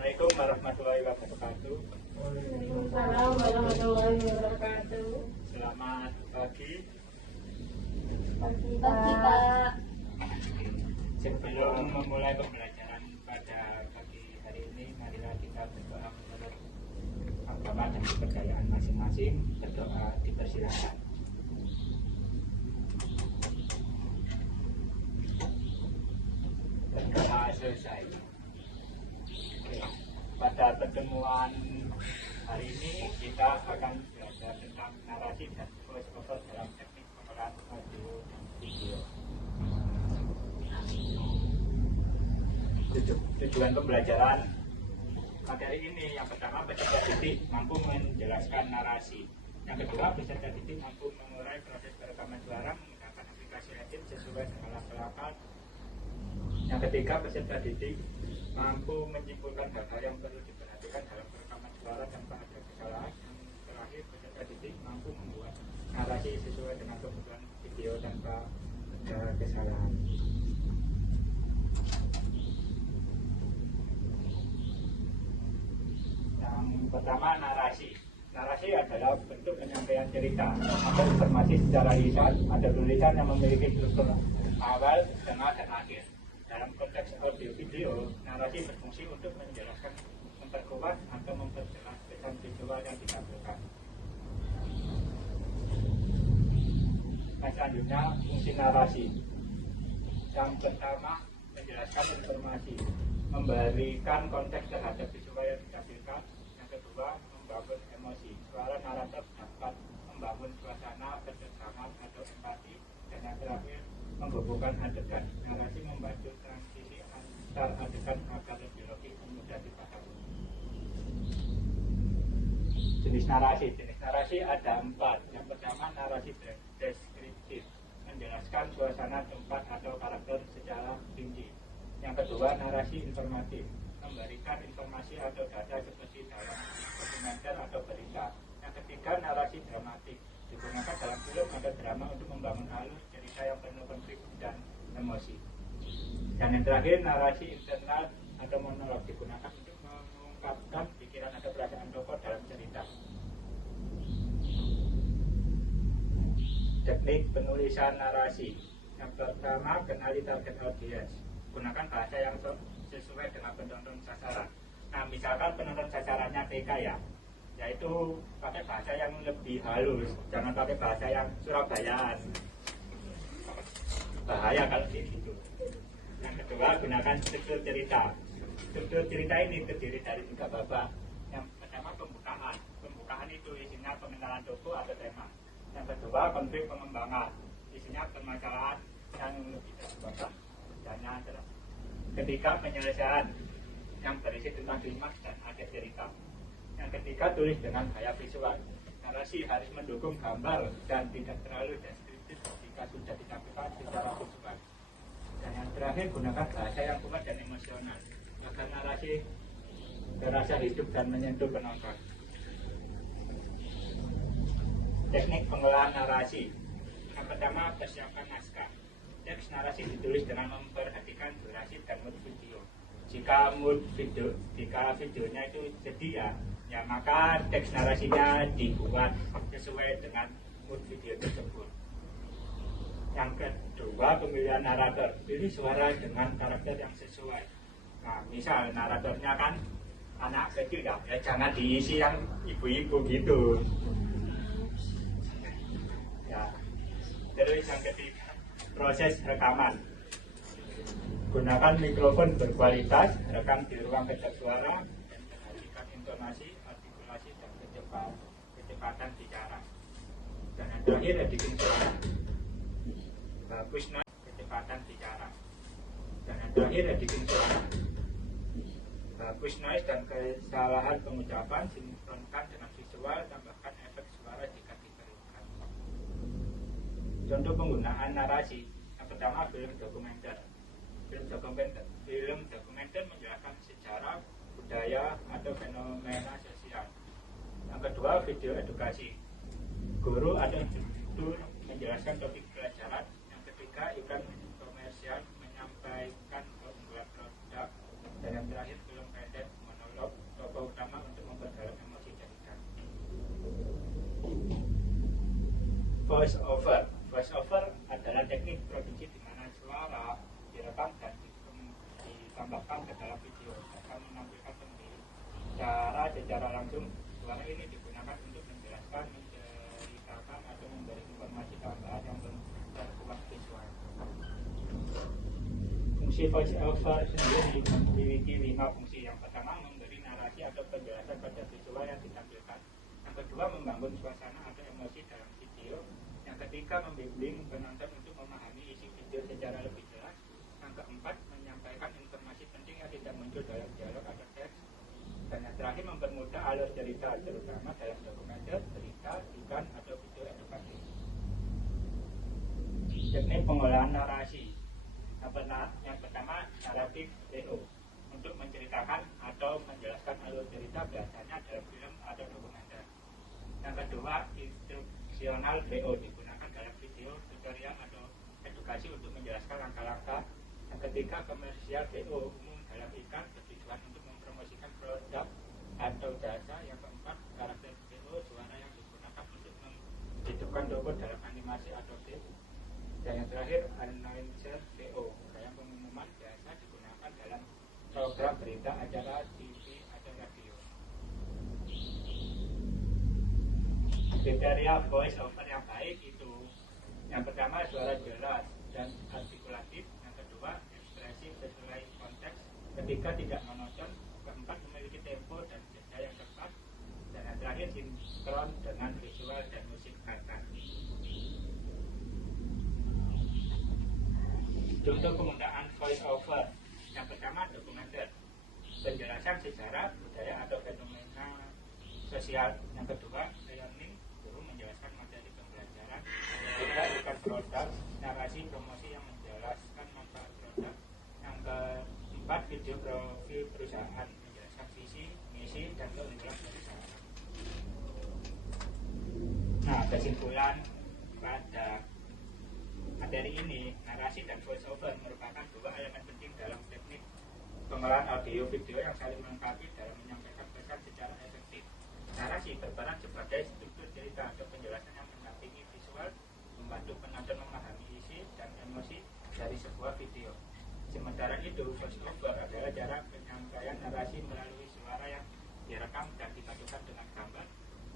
Assalamualaikum warahmatullahi wabarakatuh. Waalaikumsalam warahmatullahi wabarakatuh. Selamat pagi. Pagi Pagi Pak. Pak. Sebelum memulai pembelajaran pada pagi hari ini, marilah kita berdoa menurut agama dan kepercayaan masing-masing. Berdoa dipersilakan. Berdoa selesai. Oke. Pada pertemuan hari ini kita akan belajar tentang narasi dan voice over dalam teknik pengolahan audio dan video. Tujuan pembelajaran materi ini yang pertama, peserta didik mampu menjelaskan narasi. Yang kedua, peserta didik mampu mengurai proses perekaman suara menggunakan aplikasi edit sesuai skala kelakar. Yang ketiga, peserta didik mampu menyimpulkan hal-hal yang perlu diperhatikan dalam perekaman suara tanpa ada kesalahan. Yang terakhir, peserta didik mampu membuat narasi sesuai dengan kebutuhan video tanpa ada kesalahan. Yang pertama, narasi. Narasi adalah bentuk penyampaian cerita atau informasi secara lisan. Ada tulisan yang memiliki struktur awal, tengah, dan akhir. Dalam konteks audio video, narasi berfungsi untuk menjelaskan, memperkuat, atau memperjelas pesan visual yang ditampilkan. Nah, selanjutnya, fungsi narasi. Yang pertama, menjelaskan informasi, memberikan konteks terhadap visual yang ditampilkan. Yang kedua, membangun emosi. Suara narator dapat membangun suasana, ketegangan, atau empati. Dan yang terakhir, menghubungkan adegan. Narasi membantu transisi antar adegan agar lebih logis dan mudah dipahami. Jenis narasi ada 4. Yang pertama, narasi deskriptif, menjelaskan suasana, tempat, atau karakter secara rinci. Yang kedua, narasi informatif, memberikan informasi atau data seperti dalam dokumenter atau berita. Yang ketiga, narasi dramatik, digunakan dalam film atau drama untuk membangun alur cerita yang penuh konflik dan emosi. Dan yang terakhir, narasi internal atau monolog, digunakan untuk mengungkapkan pikiran atau perasaan tokoh dalam cerita. Teknik penulisan narasi. Yang pertama, kenali target audience. Gunakan bahasa yang sesuai dengan penonton sasaran. Nah, misalkan penonton sasarannya TK ya, yaitu pakai bahasa yang lebih halus, jangan pakai bahasa yang Surabayaan. Bahaya kalau gitu. Yang kedua, gunakan struktur cerita. Struktur cerita ini terdiri dari 3 babak. Yang pertama, pembukaan. Pembukaan itu isinya pengenalan tokoh atau tema. Yang kedua, konflik pengembangan. Isinya permasalahan yang lebih terbongkar. Dan yang ketiga, penyelesaian yang berisi tentang klimaks dan akhir cerita. Yang ketiga, tulis dengan gaya visual. Narasi harus mendukung gambar dan tidak terlalu deskriptif jika sudah ditampilkan secara visual. Dan yang terakhir, gunakan bahasa yang kuat dan emosional agar narasi terasa hidup dan menyentuh penonton. Teknik pengolahan narasi. Yang pertama, persiapkan naskah. Teks narasi ditulis dengan memperhatikan durasi dan mood video. Jika videonya itu sedih ya maka teks narasinya dibuat sesuai dengan mood video tersebut. Yang kedua, pemilihan narator. Pilih suara dengan karakter yang sesuai. Nah, misal naratornya kan anak kecil ya jangan diisi yang ibu-ibu gitu. Ya. Terus yang ketiga, proses rekaman. Gunakan mikrofon berkualitas, rekam di ruang kedap suara, dan perhatikan intonasi, artikulasi, dan kecepatan bicara. Dan yang terakhir, editing suara. Bagus kecepatan bicara. Dan yang terakhir, editing suara. Bagus noise dan kesalahan pengucapan, sinkronkan dengan visual, tambahkan efek suara jika diperlukan. Contoh penggunaan narasi. Yang pertama, film dokumenter. Film dokumenter menjelaskan sejarah, budaya, atau fenomena sosial. Yang kedua, video edukasi. Guru atau instruktur menjelaskan topik pelajaran. Yang ketiga, iklan komersial menyampaikan keunggulan produk. Dan yang terakhir, film pendek monolog voice over. Voice over adalah teknik produksi di mana suara direkam dan ditambahkan ke dalam video akan menampilkan sendiri. Secara langsung suara ini digunakan untuk menjelaskan, menceritakan atau memberi informasi tambahan yang berupa visual. Fungsi voice over sendiri memiliki 5 fungsi. Yang pertama, memberi narasi atau penjelasan pada visual yang ditampilkan. Yang kedua, membangun suasana atau emosi dalam video. Yang ketiga, membimbing penonton untuk memahami isi video secara lebih jelas. Yang keempat, menyampaikan informasi penting yang tidak muncul dalam dialog atau teks. Dan yang terakhir, mempermudah alur cerita, terutama dalam dokumenter, berita, iklan, atau video edukasi. Teknik pengolahan narasi. Yang pertama, naratif VO. Untuk menceritakan atau menjelaskan alur cerita biasanya dalam film atau dokumenter. Yang kedua, instruksional VO digunakan dalam video, tutorial atau edukasi untuk menjelaskan langkah-langkah. Yang ketiga, komersial VO umum dalam iklan bertujuan untuk mempromosikan produk atau jasa. Yang keempat, karakter VO suara yang digunakan untuk menghidupkan logo dalam animasi atau game. Dan yang terakhir, announcer VO yang pengumuman biasa digunakan dalam program berita, acara TV atau radio. Kriteria voice over yang baik itu yang pertama, suara jelas dan artikulatif. Yang kedua, ekspresif sesuai konteks. Ketiga, tidak monoton. Keempat, memiliki tempo dan jeda yang tepat. Dan yang terakhir, sinkron dengan visual dan musik kata. Contoh penggunaan voice over. Yang pertama, dokumenter, penjelasan sejarah, budaya atau fenomena sosial. Yang kedua, learning, guru menjelaskan materi pembelajaran. Yang ketiga, iklan produk, narasi promosi yang menjelaskan manfaat produk. Yang keempat, video profil perusahaan, menjelaskan visi, misi, dan keunggulan perusahaan. Nah, kesimpulan pada materi ini, narasi dan voice over merupakan dua elemen penting dalam teknik pengolahan audio video yang saling melengkapi dalam menyampaikan pesan secara efektif. Narasi berperan sebagai struktur cerita atau penjelasan yang mendampingi visual, membantu penonton memahami isi dan emosi dari sebuah video. Sementara itu, voice over adalah cara penyampaian narasi melalui suara yang direkam dan dipadukan dengan gambar,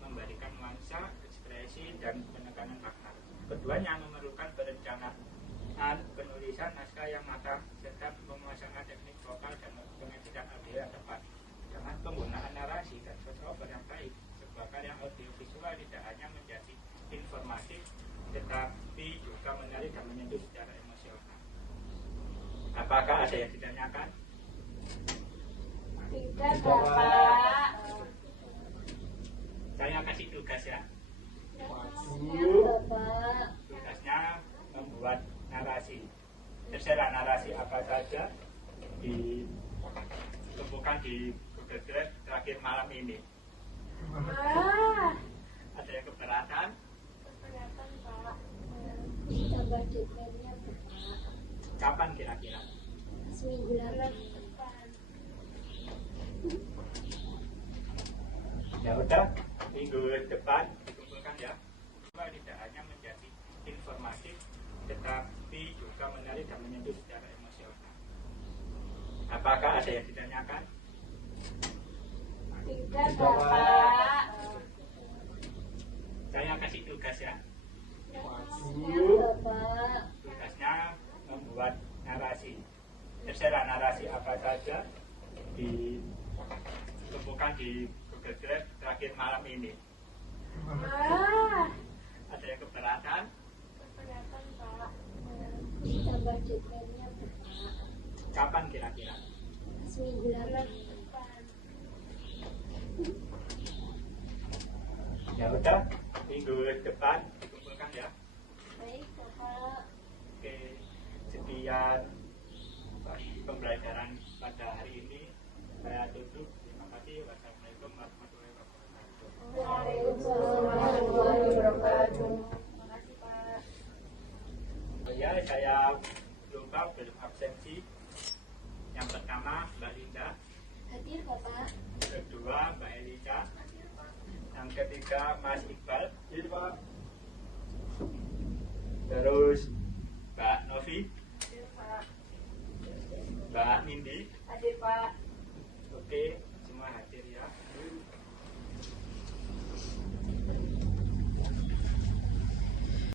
memberikan nuansa, ekspresi, dan penekanan makna. Keduanya memerlukan perencanaan, penulisan naskah yang matang, serta penguasaan teknik vokal dan pengeditan audio yang tepat. Dengan penggunaan narasi dan voice over yang baik, sebuah karya audio visual tidak hanya menjadi informatif, tetapi juga menarik dan menyentuh secara emosional. Apakah ada yang ditanyakan? Tidak, Bapak. Saya kasih tugas ya. Bapak. Tugasnya membuat narasi. Terserah narasi apa saja ditemukan di Google Drive terakhir malam ini. Ada yang keberatan? Keberatan, Pak. Tambah deadline-nya, Bapak. Kapan kira-kira? Seminggu lagi. Ya udah, minggu depan dikumpulkan ya. Tidak hanya menjadi informatif, tetapi juga menarik dan menyentuh secara emosional. Apakah ada yang ditanyakan? Tidak, Bapak. Saya kasih tugas ya. Bapak. Tugasnya membuat narasi. Terserah narasi apa saja ditemukan di Google Drive terakhir malam ini. Ada yang keberatan? Keberatan, Pak. Tambah deadline-nya, Bapak. Kapan kira-kira? Seminggu lagi. Ya udah, minggu depan dikumpulkan ya. Baik, Bapak. Oke, sekian pembelajaran pada hari ini. Saya tutup. Terima kasih. Wassalamualaikum warahmatullahi wabarakatuh. Waalaikumsalam warahmatullahi wabarakatuh. Terima kasih, Pak. Ya, saya lupa belum absensi. Yang pertama Mbak Linda, Hadir, Bapak. kedua Mbak Elisa, Hadir, Pak. yang ketiga Mas Iqbal. Iya, Pak. Terus Mbak Novi, Hadir, Pak. Mbak Nindi. Hadir, Pak. Oke,